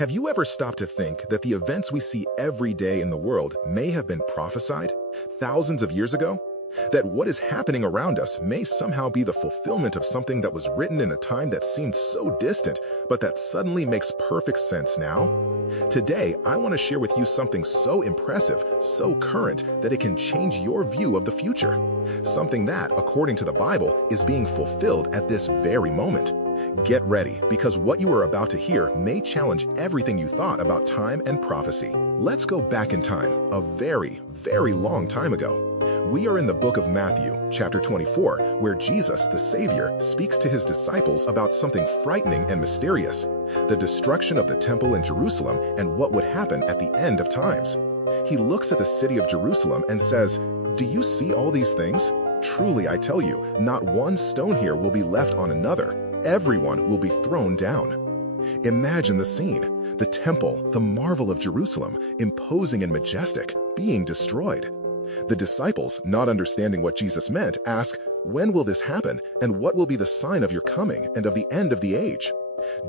Have you ever stopped to think that the events we see every day in the world may have been prophesied thousands of years ago? That what is happening around us may somehow be the fulfillment of something that was written in a time that seemed so distant, but that suddenly makes perfect sense now? Today, I want to share with you something so impressive, so current, that it can change your view of the future. Something that, according to the Bible, is being fulfilled at this very moment. Get ready, because what you are about to hear may challenge everything you thought about time and prophecy. Let's go back in time, a very, very long time ago. We are in the book of Matthew, chapter 24, where Jesus, the Savior, speaks to his disciples about something frightening and mysterious, the destruction of the temple in Jerusalem and what would happen at the end of times. He looks at the city of Jerusalem and says, "Do you see all these things? Truly, I tell you, not one stone here will be left on another. Everyone will be thrown down." Imagine the scene, the temple, the marvel of Jerusalem, imposing and majestic, being destroyed. The disciples, not understanding what Jesus meant, ask, "When will this happen, and what will be the sign of your coming and of the end of the age?"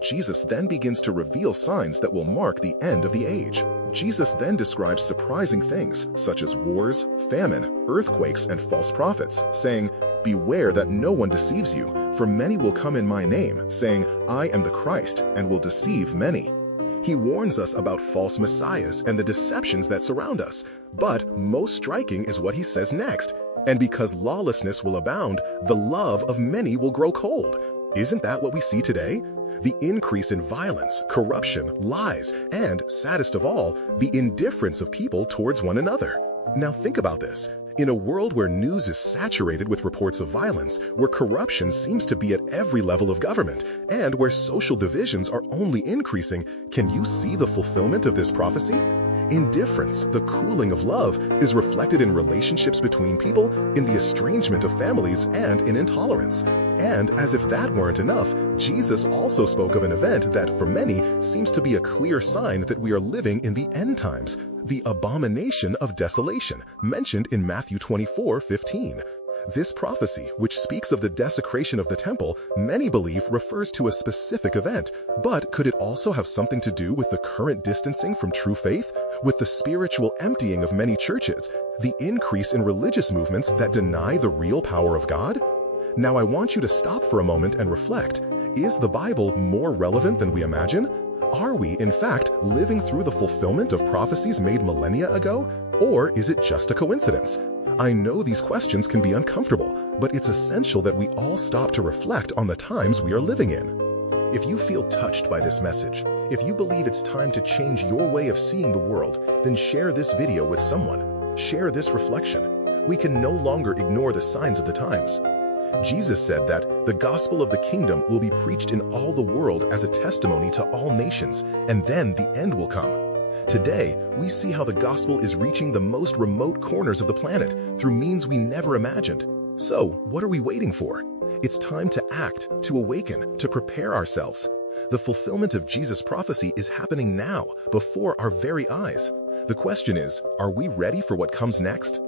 Jesus then begins to reveal signs that will mark the end of the age. Jesus then describes surprising things, such as wars, famine, earthquakes, and false prophets, saying, "Beware that no one deceives you, for many will come in my name, saying, 'I am the Christ,' and will deceive many." He warns us about false messiahs and the deceptions that surround us. But most striking is what he says next. "And because lawlessness will abound, the love of many will grow cold." Isn't that what we see today? The increase in violence, corruption, lies, and, saddest of all, the indifference of people towards one another. Now think about this. In a world where news is saturated with reports of violence, where corruption seems to be at every level of government, and where social divisions are only increasing, can you see the fulfillment of this prophecy? Indifference, the cooling of love, is reflected in relationships between people, in the estrangement of families, and in intolerance. And as if that weren't enough, Jesus also spoke of an event that, for many, seems to be a clear sign that we are living in the end times, the abomination of desolation, mentioned in Matthew 24:15. This prophecy, which speaks of the desecration of the temple, many believe refers to a specific event. But could it also have something to do with the current distancing from true faith, with the spiritual emptying of many churches, the increase in religious movements that deny the real power of God? Now I want you to stop for a moment and reflect. Is the Bible more relevant than we imagine? Are we, in fact, living through the fulfillment of prophecies made millennia ago? Or is it just a coincidence? I know these questions can be uncomfortable, but it's essential that we all stop to reflect on the times we are living in. If you feel touched by this message, if you believe it's time to change your way of seeing the world, then share this video with someone. Share this reflection. We can no longer ignore the signs of the times. Jesus said that the gospel of the kingdom will be preached in all the world as a testimony to all nations, and then the end will come. Today, we see how the gospel is reaching the most remote corners of the planet through means we never imagined. So, what are we waiting for? It's time to act, to awaken, to prepare ourselves. The fulfillment of Jesus' prophecy is happening now, before our very eyes. The question is, are we ready for what comes next?